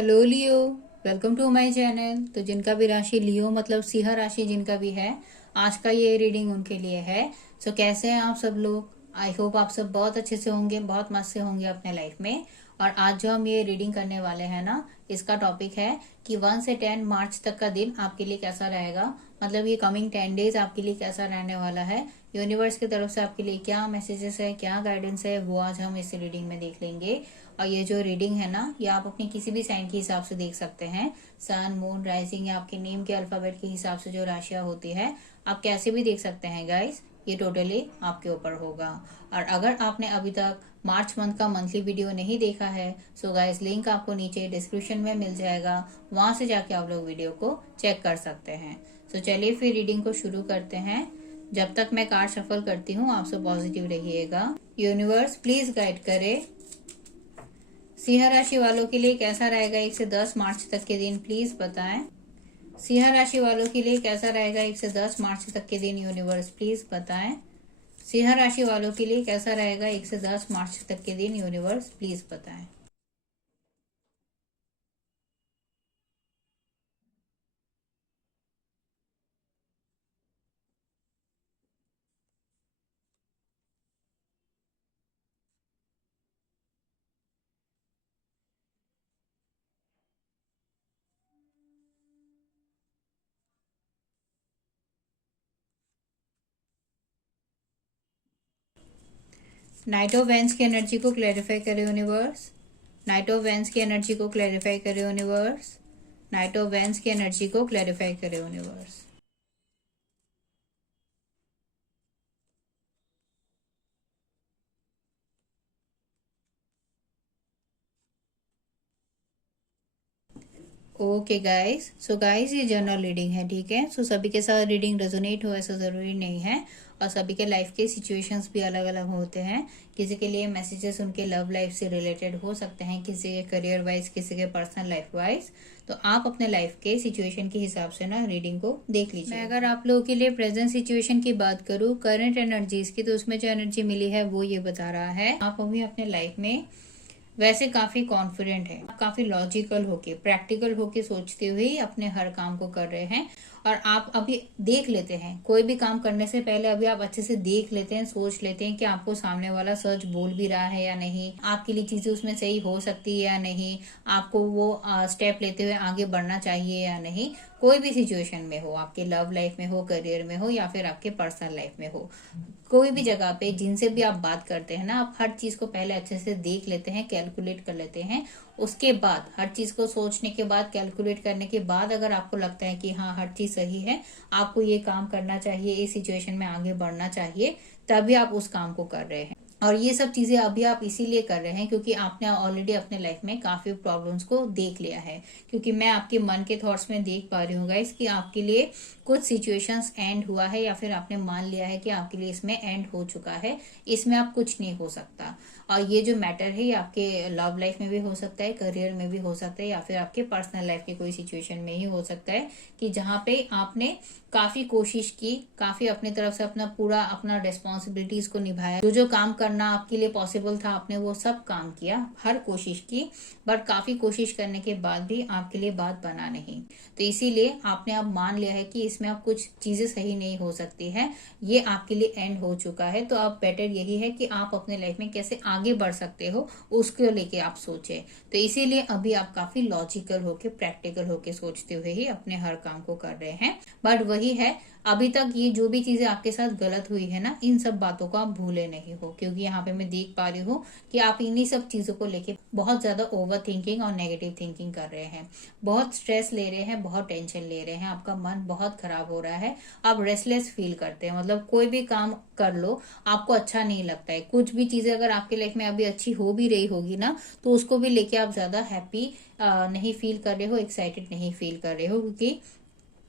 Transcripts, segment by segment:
Hello Leo, welcome to my channel. तो जिनका भी राशि लियो मतलब सिंह राशि जिनका भी है, आज का ये रीडिंग उनके लिए है। सो कैसे हैं आप सब लोग? आई होप आप सब बहुत अच्छे से होंगे, बहुत मस्त से होंगे अपने लाइफ में। और आज जो हम ये रीडिंग करने वाले हैं ना, इसका टॉपिक है कि 1 से 10 मार्च तक का दिन आपके लिए कैसा रहेगा। मतलब ये कमिंग 10 डेज आपके लिए कैसा रहने वाला है, यूनिवर्स की तरफ से आपके लिए क्या मैसेजेस है, क्या गाइडेंस है, वो आज हम इस रीडिंग में देख लेंगे। और ये जो रीडिंग है ना, ये आप अपने किसी भी साइन के हिसाब से देख सकते हैं। सन, मून, राइजिंग या आपके नेम के अल्फाबेट के हिसाब से जो राशियां होती है, आप कैसे भी देख सकते हैं गाइस। ये टोटली आपके ऊपर होगा। और अगर आपने अभी तक मार्च मंथ का मंथली वीडियो नहीं देखा है, सो गाइस लिंक आपको नीचे डिस्क्रिप्शन में मिल जाएगा, वहां से जाके आप लोग वीडियो को चेक कर सकते हैं। सो चलिए फिर रीडिंग को शुरू करते हैं। जब तक मैं कार्ड शफल करती हूँ, आप सब पॉजिटिव रहिएगा। यूनिवर्स प्लीज गाइड करे सिंह राशि वालों के लिए कैसा रहेगा 1 से 10 मार्च तक के दिन, प्लीज बताएं। सिंह राशि वालों के लिए कैसा रहेगा 1 से 10 मार्च तक के दिन, यूनिवर्स प्लीज बताएं। सिंह राशि वालों के लिए कैसा रहेगा 1 से 10 मार्च तक के दिन, यूनिवर्स प्लीज बताएं। नाइट ऑफ वेंस की एनर्जी को क्लैरिफाई करे यूनिवर्स। नाइट ऑफ वेंस की एनर्जी को क्लैरिफाई करे यूनिवर्स। नाइट ऑफ वेंस की एनर्जी को क्लैरिफाई करे universe. Okay guys, so guys ये जनरल रीडिंग है, ठीक है। सो सभी के साथ रीडिंग रेजोनेट हो ऐसा जरूरी नहीं है, और सभी के लाइफ के सिचुएशंस भी अलग अलग होते हैं। किसी के लिए मैसेजेस उनके लव लाइफ से रिलेटेड हो सकते हैं, किसी के करियर वाइज, किसी के पर्सनल लाइफ वाइज। तो आप अपने लाइफ के सिचुएशन के हिसाब से ना रीडिंग को देख लीजिए। मैं अगर आप लोगों के लिए प्रेजेंट सिचुएशन की बात करूँ, करंट एनर्जीज की, तो उसमें जो एनर्जी मिली है वो ये बता रहा है आप अभी अपने लाइफ में वैसे काफी कॉन्फिडेंट है, काफी लॉजिकल होके, प्रैक्टिकल होके सोचते हुए ही अपने हर काम को कर रहे हैं। और आप अभी देख लेते हैं, कोई भी काम करने से पहले अभी आप अच्छे से देख लेते हैं, सोच लेते हैं कि आपको सामने वाला सच बोल भी रहा है या नहीं, आपके लिए चीजें उसमें सही हो सकती है या नहीं, आपको वो स्टेप लेते हुए आगे बढ़ना चाहिए या नहीं। कोई भी सिचुएशन में हो, आपके लव लाइफ में हो, करियर में हो, या फिर आपके पर्सनल लाइफ में हो, कोई भी जगह पे जिनसे भी आप बात करते हैं ना, आप हर चीज को पहले अच्छे से देख लेते हैं, कैलकुलेट कर लेते हैं। उसके बाद हर चीज को सोचने के बाद, कैलकुलेट करने के बाद, अगर आपको लगता है कि हाँ हर चीज सही है, आपको ये काम करना चाहिए, इस सिचुएशन में आगे बढ़ना चाहिए, तभी आप उस काम को कर रहे हैं। और ये सब चीजें अभी आप इसीलिए कर रहे हैं क्योंकि आपने ऑलरेडी अपने लाइफ में काफी प्रॉब्लम्स को देख लिया है। क्योंकि मैं आपके मन के थॉट्स में देख पा रही हूँ गाइस कि आपके लिए कुछ सिचुएशंस एंड हुआ है, या फिर आपने मान लिया है कि आपके लिए इसमें एंड हो चुका है, इसमें आप कुछ नहीं हो सकता। और ये जो मैटर है, ये आपके लव लाइफ में भी हो सकता है, करियर में भी हो सकता है, या फिर आपके पर्सनल लाइफ की कोई सिचुएशन में ही हो सकता है कि जहाँ पे आपने काफी कोशिश की, काफी अपनी तरफ से अपना पूरा अपना रिस्पॉन्सिबिलिटीज को निभाया, जो जो काम करना आपके लिए पॉसिबल था आपने वो सब काम किया, हर कोशिश की, बट काफी कोशिश करने के बाद भी आपके लिए बात बना नहीं। तो इसीलिए आपने अब मान लिया है कि इसमें अब कुछ चीजें सही नहीं हो सकती है, ये आपके लिए एंड हो चुका है। तो अब बेटर यही है कि आप अपने लाइफ में कैसे आगे बढ़ सकते हो उसको लेके आप सोचे। तो इसीलिए अभी आप काफी लॉजिकल होके, प्रैक्टिकल होके सोचते हुए ही अपने हर काम को कर रहे हैं। बट वही है, अभी तक ये जो भी चीजें आपके साथ गलत हुई है ना, इन सब बातों को आप भूले नहीं हो, क्योंकि यहाँ पे मैं देख पा रही हूँ कि आप इन्हीं सब चीजों को लेके बहुत ज्यादा ओवर थिंकिंग और नेगेटिव थिंकिंग कर रहे हैं, बहुत स्ट्रेस ले रहे हैं, बहुत टेंशन ले रहे हैं, आपका मन बहुत खराब हो रहा है, आप रेस्टलेस फील करते हैं। मतलब कोई भी काम कर लो आपको अच्छा नहीं लगता है, कुछ भी चीजें अगर आपके लाइफ में अभी अच्छी हो भी रही होगी ना, तो उसको भी लेके आप ज्यादा हैप्पी नहीं फील कर रहे हो, एक्साइटेड नहीं फील कर रहे हो, क्योंकि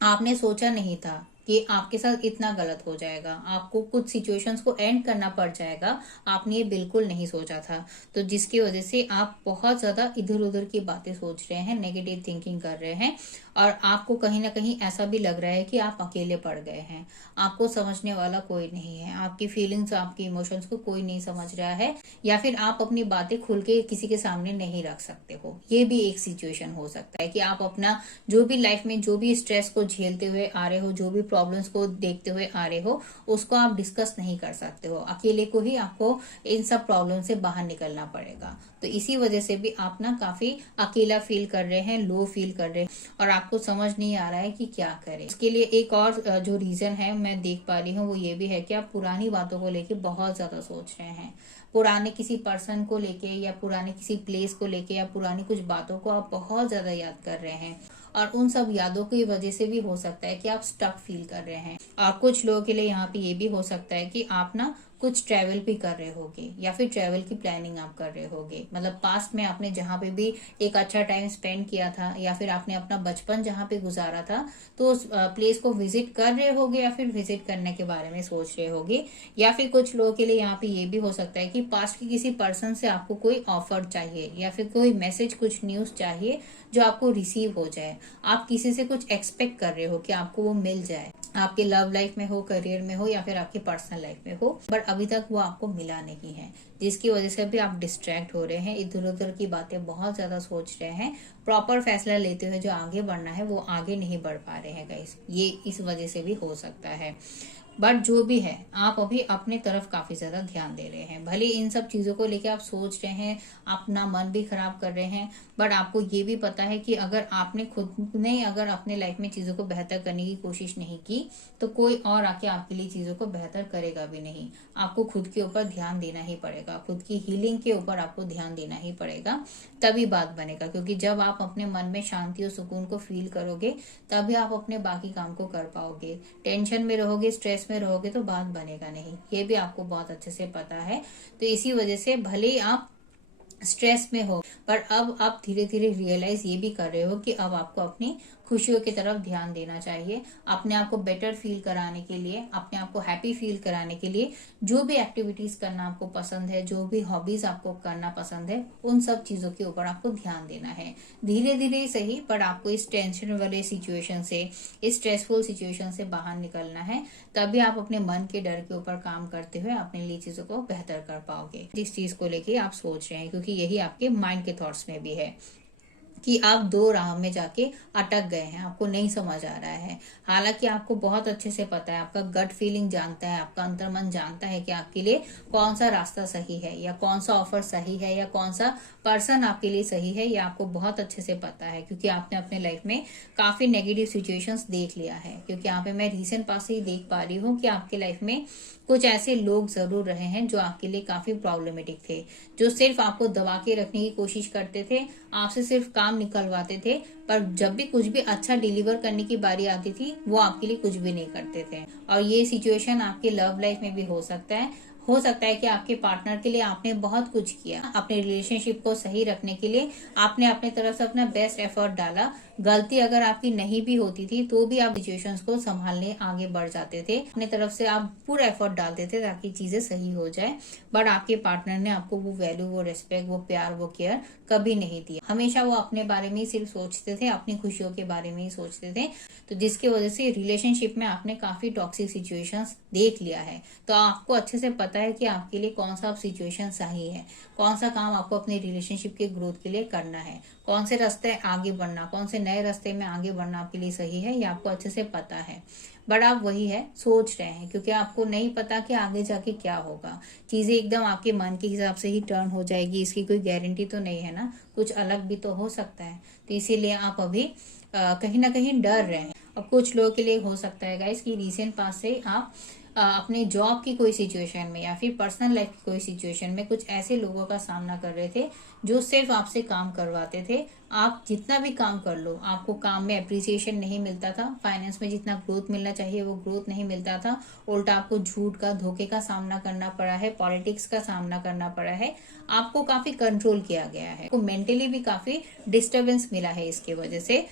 आपने सोचा नहीं था कि आपके साथ इतना गलत हो जाएगा, आपको कुछ सिचुएशंस को एंड करना पड़ जाएगा, आपने ये बिल्कुल नहीं सोचा था। तो जिसकी वजह से आप बहुत ज्यादा इधर उधर की बातें सोच रहे हैं, नेगेटिव थिंकिंग कर रहे हैं, और आपको कहीं ना कहीं ऐसा भी लग रहा है कि आप अकेले पड़ गए हैं, आपको समझने वाला कोई नहीं है, आपकी फीलिंग्स, आपकी इमोशंस को कोई नहीं समझ रहा है, या फिर आप अपनी बातें खुल के किसी के सामने नहीं रख सकते हो। ये भी एक सिचुएशन हो सकता है कि आप अपना जो भी लाइफ में जो भी स्ट्रेस को झेलते हुए आ रहे हो, जो भी प्रॉब्लम्स को देखते हुए आ रहे हो, उसको आप डिस्कस नहीं कर सकते हो, अकेले को ही आपको इन सब प्रॉब्लम से बाहर निकलना पड़ेगा। तो इसी वजह से भी आप ना काफी अकेला फील कर रहे हैं, लो फील कर रहे हैं, और आपको समझ नहीं आ रहा है कि क्या करें। इसके लिए एक और जो रीजन है मैं देख पा रही हूँ वो ये भी है कि आप पुरानी बातों को लेके बहुत ज्यादा सोच रहे हैं, पुराने किसी पर्सन को लेके, या पुराने किसी प्लेस को लेके, या पुरानी कुछ बातों को आप बहुत ज्यादा याद कर रहे हैं, और उन सब यादों की वजह से भी हो सकता है कि आप स्टक फील कर रहे हैं। और कुछ लोगों के लिए यहाँ पे ये भी हो सकता है कि आप ना कुछ ट्रैवल भी कर रहे होगे, या फिर ट्रैवल की प्लानिंग आप कर रहे होगे, मतलब पास्ट में आपने जहाँ पे भी एक अच्छा टाइम स्पेंड किया था, या फिर आपने अपना बचपन जहाँ पे गुजारा था, तो उस प्लेस को विजिट कर रहे होगे, या फिर विजिट करने के बारे में सोच रहे होगे। या फिर कुछ लोगों के लिए यहाँ पे ये भी हो सकता है कि पास्ट के किसी पर्सन से आपको कोई ऑफर चाहिए, या फिर कोई मैसेज, कुछ न्यूज चाहिए जो आपको रिसीव हो जाए। आप किसी से कुछ एक्सपेक्ट कर रहे हो कि आपको वो मिल जाए, आपके लव लाइफ में हो, करियर में हो, या फिर आपके पर्सनल लाइफ में हो, बट अभी तक वो आपको मिला नहीं है, जिसकी वजह से भी आप डिस्ट्रैक्ट हो रहे हैं, इधर उधर की बातें बहुत ज्यादा सोच रहे हैं, प्रॉपर फैसला लेते हुए जो आगे बढ़ना है वो आगे नहीं बढ़ पा रहे हैं गाइस। ये इस वजह से भी हो सकता है। बट जो भी है, आप अभी अपनी तरफ काफी ज्यादा ध्यान दे रहे हैं, भले इन सब चीजों को लेके आप सोच रहे हैं, अपना मन भी खराब कर रहे हैं, बट आपको ये भी पता है कि अगर आपने खुद ने अगर अपने लाइफ में चीजों को बेहतर करने की कोशिश नहीं की, तो कोई और आके आपके लिए चीजों को बेहतर करेगा भी नहीं। आपको खुद के ऊपर ध्यान देना ही पड़ेगा, खुद की हीलिंग के ऊपर आपको ध्यान देना ही पड़ेगा, तभी बात बनेगा। क्योंकि जब आप अपने मन में शांति और सुकून को फील करोगे, तभी आप अपने बाकी काम को कर पाओगे। टेंशन में रहोगे, स्ट्रेस में रहोगे, तो बात बनेगा नहीं, ये भी आपको बहुत अच्छे से पता है। तो इसी वजह से भले ही आप स्ट्रेस में हो, पर अब आप धीरे धीरे रियलाइज ये भी कर रहे हो कि अब आपको अपनी खुशियों की तरफ ध्यान देना चाहिए, अपने आप को बेटर फील कराने के लिए, अपने आप को हैप्पी फील कराने के लिए जो भी एक्टिविटीज करना आपको पसंद है, जो भी हॉबीज आपको करना पसंद है, उन सब चीजों के ऊपर आपको ध्यान देना है। धीरे धीरे सही, पर आपको इस टेंशन वाले सिचुएशन से, इस स्ट्रेसफुल सिचुएशन से बाहर निकलना है, तभी आप अपने मन के डर के ऊपर काम करते हुए अपने लिए चीजों को बेहतर कर पाओगे, जिस चीज को लेके आप सोच रहे हैं, क्योंकि यही आपके माइंड के थॉट्स में भी है कि आप दो राह में जाके अटक गए हैं, आपको नहीं समझ आ रहा है। हालांकि आपको बहुत अच्छे से पता है, आपका गट फीलिंग जानता है, आपका अंतर्मन जानता है कि आपके लिए कौन सा रास्ता सही है, या कौन सा ऑफर सही है, या कौन सा पर्सन आपके लिए सही है, ये आपको बहुत अच्छे से पता है, क्योंकि आपने अपने लाइफ में काफी नेगेटिव सिचुएशंस देख लिया है। क्योंकि यहाँ पे मैं रिसेंट पास से ही देख पा रही हूँ कि आपके लाइफ में कुछ ऐसे लोग जरूर रहे हैं जो आपके लिए काफी प्रॉब्लमेटिक थे, जो सिर्फ आपको दबा के रखने की कोशिश करते थे, आपसे सिर्फ काम निकलवाते थे, पर जब भी कुछ भी अच्छा डिलीवर करने की बारी आती थी, वो आपके लिए कुछ भी नहीं करते थे। और ये सिचुएशन आपके लव लाइफ में भी हो सकता है। हो सकता है कि आपके पार्टनर के लिए आपने बहुत कुछ किया, अपने रिलेशनशिप को सही रखने के लिए आपने अपने तरफ से अपना बेस्ट एफर्ट डाला, गलती अगर आपकी नहीं भी होती थी तो भी आप सिचुएशंस को संभालने आगे बढ़ जाते थे, अपने तरफ से आप पूरा एफर्ट डालते थे ताकि चीजें सही हो जाए। बट आपके पार्टनर ने आपको वो वैल्यू, वो रिस्पेक्ट, वो प्यार, वो केयर कभी नहीं दिया। हमेशा वो अपने बारे में ही सिर्फ सोचते थे, अपनी खुशियों के बारे में ही सोचते थे। तो जिसकी वजह से रिलेशनशिप में आपने काफी टॉक्सिक सिचुएशंस देख लिया है। तो आपको अच्छे से पता है कि आपके लिए कौन सा सिचुएशन सही है, कौन सा काम आपको अपने रिलेशनशिप के ग्रोथ के लिए करना है, कौन से रास्ते आगे बढ़ना, कौन से नए रास्ते में आगे बढ़ना आपके लिए सही है, ये आपको अच्छे से पता है। बट आप वही है, सोच रहे हैं, क्योंकि आपको नहीं पता कि आगे जाके क्या होगा। चीजें एकदम आपके मन के हिसाब से ही टर्न हो जाएगी, इसकी कोई गारंटी तो नहीं है ना, कुछ अलग भी तो हो सकता है। तो इसीलिए आप अभी कहीं ना कहीं डर रहे हैं। और कुछ लोगों के लिए हो सकता है गाइस कि रिसेंट पास से आप अपने जॉब की कोई सिचुएशन में, या फिर पर्सनल लाइफ की कोई सिचुएशन में कुछ ऐसे लोगों का सामना कर रहे थे जो सिर्फ आपसे काम करवाते थे। आप जितना भी काम कर लो, आपको काम में अप्रिसिएशन नहीं मिलता था, फाइनेंस में जितना ग्रोथ मिलना चाहिए वो ग्रोथ नहीं मिलता था, उल्टा आपको झूठ का, धोखे का सामना करना पड़ा है, पॉलिटिक्स का सामना करना पड़ा है, आपको काफी कंट्रोल किया गया है, आपको मेंटली भी काफी डिस्टरबेंस मिला है इसकी वजह से।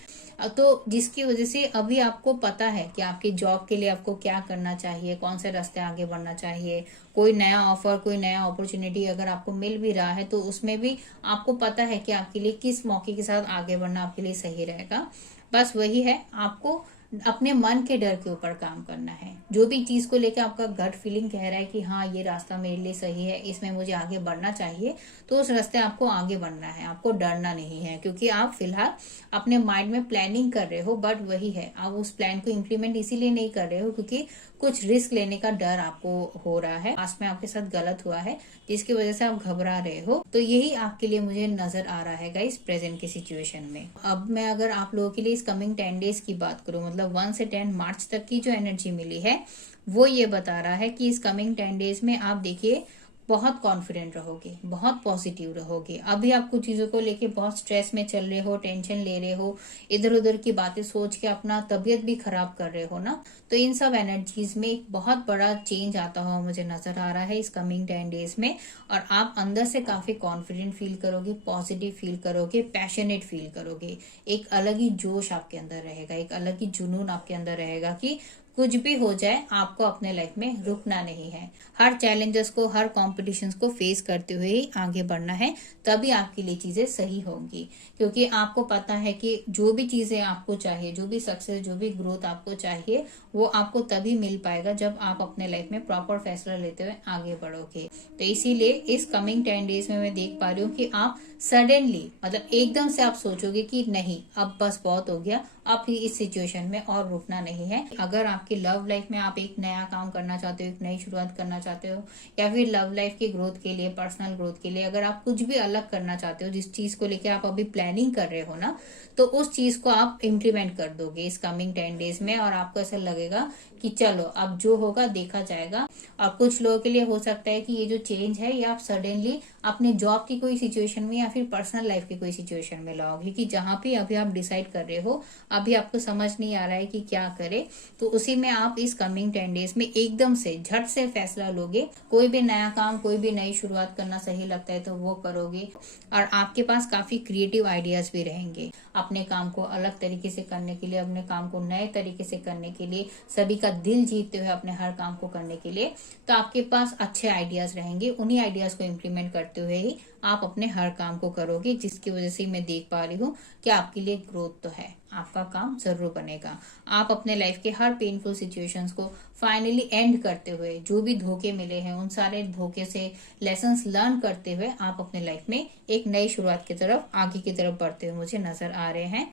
तो जिसकी वजह से अभी आपको पता है कि आपकी जॉब के लिए आपको क्या करना चाहिए, कौन से रास्ते आगे बढ़ना चाहिए। कोई नया ऑफर, कोई नया अपॉर्चुनिटी अगर आपको मिल भी रहा है तो उसमें भी आपको पता है कि आपके लिए किस मौके के साथ आगे बढ़ना आपके लिए सही रहेगा। बस वही है, आपको अपने मन के डर के ऊपर काम करना है। जो भी चीज को लेकर आपका गट फीलिंग कह रहा है कि हाँ ये रास्ता मेरे लिए सही है, इसमें मुझे आगे बढ़ना चाहिए, तो उस रास्ते आपको आगे बढ़ना है, आपको डरना नहीं है। क्योंकि आप फिलहाल अपने माइंड में प्लानिंग कर रहे हो, बट वही है, आप उस प्लान को इम्प्लीमेंट इसीलिए नहीं कर रहे हो क्योंकि कुछ रिस्क लेने का डर आपको हो रहा है, पास्ट में आपके साथ गलत हुआ है जिसकी वजह से आप घबरा रहे हो। तो यही आपके लिए मुझे नजर आ रहा है गाइस प्रेजेंट की सिचुएशन में। अब मैं अगर आप लोगों के लिए इस कमिंग 10 डेज की बात करूं, मतलब 1 से 10 मार्च तक की जो एनर्जी मिली है वो ये बता रहा है कि इस कमिंग 10 डेज में आप देखिए बहुत कॉन्फिडेंट रहोगे, बहुत पॉजिटिव रहोगे। अभी आप कुछ चीजों को लेके बहुत स्ट्रेस में चल रहे हो, टेंशन ले रहे हो, इधर उधर की बातें सोच के अपना तबीयत भी खराब कर रहे हो ना, तो इन सब एनर्जीज में एक बहुत बड़ा चेंज आता हुआ मुझे नजर आ रहा है इस कमिंग 10 डेज में। और आप अंदर से काफी कॉन्फिडेंट फील करोगे, पॉजिटिव फील करोगे, पैशनेट फील करोगे। एक अलग ही जोश आपके अंदर रहेगा, एक अलग ही जुनून आपके अंदर रहेगा कि कुछ भी हो जाए आपको अपने लाइफ में रुकना नहीं है। हर चैलेंजेस को, हर कॉम्पिटिशन्स को फेस करते हुए ही आगे बढ़ना है, तभी आपके लिए चीजें सही होंगी। क्योंकि आपको पता है कि जो भी चीजें आपको चाहिए, जो भी सक्सेस, जो भी ग्रोथ आपको चाहिए, वो आपको तभी मिल पाएगा जब आप अपने लाइफ में प्रॉपर फैसला लेते हुए आगे बढ़ोगे। तो इसीलिए इस कमिंग 10 डेज में मैं देख पा रही हूँ कि आप सडनली, मतलब एकदम से आप सोचोगे कि नहीं अब बस बहुत हो गया, अब इस सिचुएशन में और रुकना नहीं है। अगर आपकी लव लाइफ में आप एक नया काम करना चाहते हो, एक नई शुरुआत करना चाहते हो, या फिर लव लाइफ की ग्रोथ के लिए, पर्सनल ग्रोथ के लिए अगर आप कुछ भी अलग करना चाहते हो, जिस चीज को लेकर आप अभी प्लानिंग कर रहे हो ना, तो उस चीज को आप इम्प्लीमेंट कर दोगे इस कमिंग 10 डेज में। और आपको ऐसा लगेगा कि चलो अब जो होगा देखा जाएगा। और कुछ लोगों के लिए हो सकता है कि ये जो चेंज है ये आप सडनली अपने जॉब की कोई सिचुएशन में या फिर पर्सनल लाइफ की कोई सिचुएशन में लाओगे, कि जहां पे अभी आप डिसाइड कर रहे हो, अभी आपको समझ नहीं आ रहा है कि क्या करे, तो उसी में आप इस कमिंग 10 डेज में एकदम से झट से फैसला लोगे। कोई भी नया काम, कोई भी नई शुरुआत करना सही लगता है तो वो करोगे। और आपके पास काफी क्रिएटिव आइडियाज भी रहेंगे अपने काम को अलग तरीके से करने के लिए, अपने काम को नए तरीके से करने के लिए, सभी का दिल जीतते हुए अपने हर काम को करने के लिए। तो आपके पास अच्छे आइडियाज रहेंगे, उन्हीं आइडियाज को इम्प्लीमेंट करते हुए ही आप अपने हर काम को करोगे, जिसकी वजह से मैं देख पा रही हूँ कि आपके लिए ग्रोथ तो है, आपका काम जरूर बनेगा। आप अपने लाइफ के हर पेनफुल सिचुएशंस को फाइनली एंड करते हुए, जो भी धोखे मिले हैं उन सारे धोखे से लेसन्स लर्न करते हुए आप अपने लाइफ में एक नई शुरुआत की तरफ, आगे की तरफ बढ़ते हुए मुझे नजर आ रहे हैं।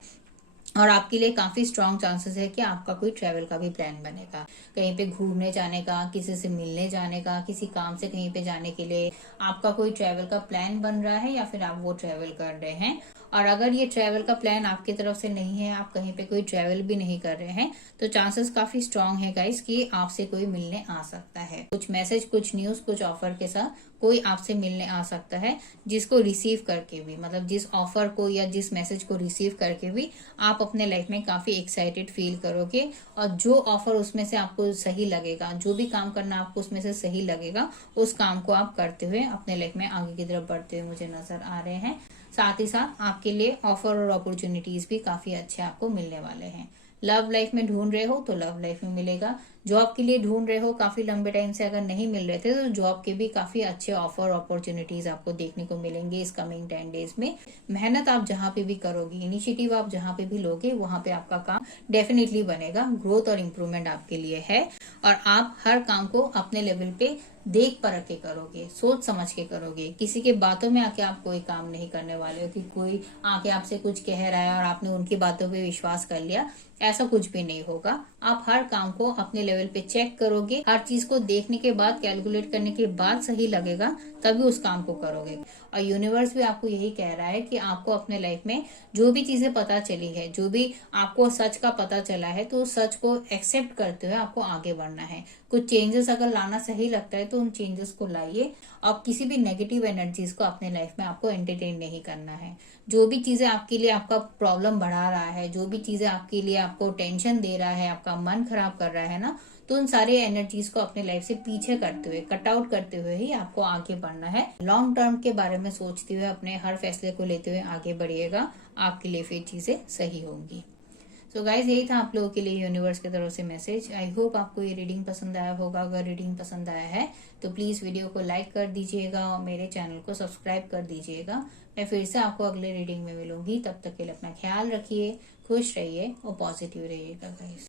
और आपके लिए काफी स्ट्रॉन्ग चांसेस है कि आपका कोई ट्रैवल का भी प्लान बनेगा, कहीं पे घूमने जाने का, किसी से मिलने जाने का, किसी काम से कहीं पे जाने के लिए आपका कोई ट्रैवल का प्लान बन रहा है, या फिर आप वो ट्रैवल कर रहे हैं। और अगर ये ट्रैवल का प्लान आपकी तरफ से नहीं है, आप कहीं पे कोई ट्रैवल भी नहीं कर रहे हैं, तो चांसेस काफी स्ट्रॉन्ग है गाइस कि आपसे कोई मिलने आ सकता है। कुछ मैसेज, कुछ न्यूज, कुछ ऑफर के साथ कोई आपसे मिलने आ सकता है, जिसको रिसीव करके भी, मतलब जिस ऑफर को या जिस मैसेज को रिसीव करके भी आप अपने लाइफ में काफी एक्साइटेड फील करोगे। और जो ऑफर उसमें से आपको सही लगेगा, जो भी काम करना आपको उसमें से सही लगेगा, उस काम को आप करते हुए अपने लाइफ में आगे की तरफ बढ़ते हुए मुझे नजर आ रहे हैं। साथ ही साथ आपके लिए ऑफर और अपॉर्चुनिटीज भी काफी अच्छे आपको मिलने वाले हैं। लव लाइफ में ढूंढ रहे हो तो लव लाइफ में मिलेगा, जॉब के लिए ढूंढ रहे हो, काफी लंबे टाइम से अगर नहीं मिल रहे थे तो जॉब के भी काफी अच्छे ऑफर, अपॉर्चुनिटीज आपको देखने को मिलेंगे इस कमिंग 10 डेज में। मेहनत आप जहां पे भी करोगे, इनिशिएटिव आप जहां पे भी लोगे, वहां पे आपका काम डेफिनेटली बनेगा। ग्रोथ और इम्प्रूवमेंट आपके लिए है, और आप हर काम को अपने लेवल पे देख परख के करोगे, सोच समझ के करोगे। किसी के बातों में आके आप कोई काम नहीं करने वाले हो कि कोई आके आपसे कुछ कह रहा है और आपने उनकी बातों पे विश्वास कर लिया, ऐसा कुछ भी नहीं होगा। आप हर काम को अपने लेवल पे चेक करोगे, हर चीज को देखने के बाद, कैलकुलेट करने के बाद सही लगेगा तभी उस काम को करोगे। और यूनिवर्स भी आपको यही कह रहा है कि आपको अपने लाइफ में जो भी चीजें पता चली है, जो भी आपको सच का पता चला है, तो उस सच को एक्सेप्ट करते हुए आपको आगे बढ़ना है। कुछ चेंजेस अगर लाना सही लगता है तो उन चेंजेस को लाइए। और किसी भी नेगेटिव एनर्जीज को अपने लाइफ में आपको एंटरटेन नहीं करना है। जो भी चीजें आपके लिए आपका प्रॉब्लम बढ़ा रहा है, जो भी चीजें आपके लिए आपको टेंशन दे रहा है, आपका मन खराब कर रहा है ना, तो उन सारे एनर्जीज को अपने लाइफ से पीछे करते हुए, कट आउट करते हुए ही आपको आगे बढ़ना है। लॉन्ग टर्म के बारे में सोचते हुए अपने हर फैसले को लेते हुए आगे बढ़िएगा, आपके लिए फिर चीजें सही होंगी। सो गाइज यही था आप लोगों के लिए यूनिवर्स की तरफ से मैसेज। आई होप आपको ये रीडिंग पसंद आया होगा। अगर रीडिंग पसंद आया है तो प्लीज वीडियो को लाइक कर दीजिएगा और मेरे चैनल को सब्सक्राइब कर दीजिएगा। मैं फिर से आपको अगले रीडिंग में मिलूंगी। तब तक के लिए अपना ख्याल रखिए, खुश रहिए और पॉजिटिव रहिएगा गाइज।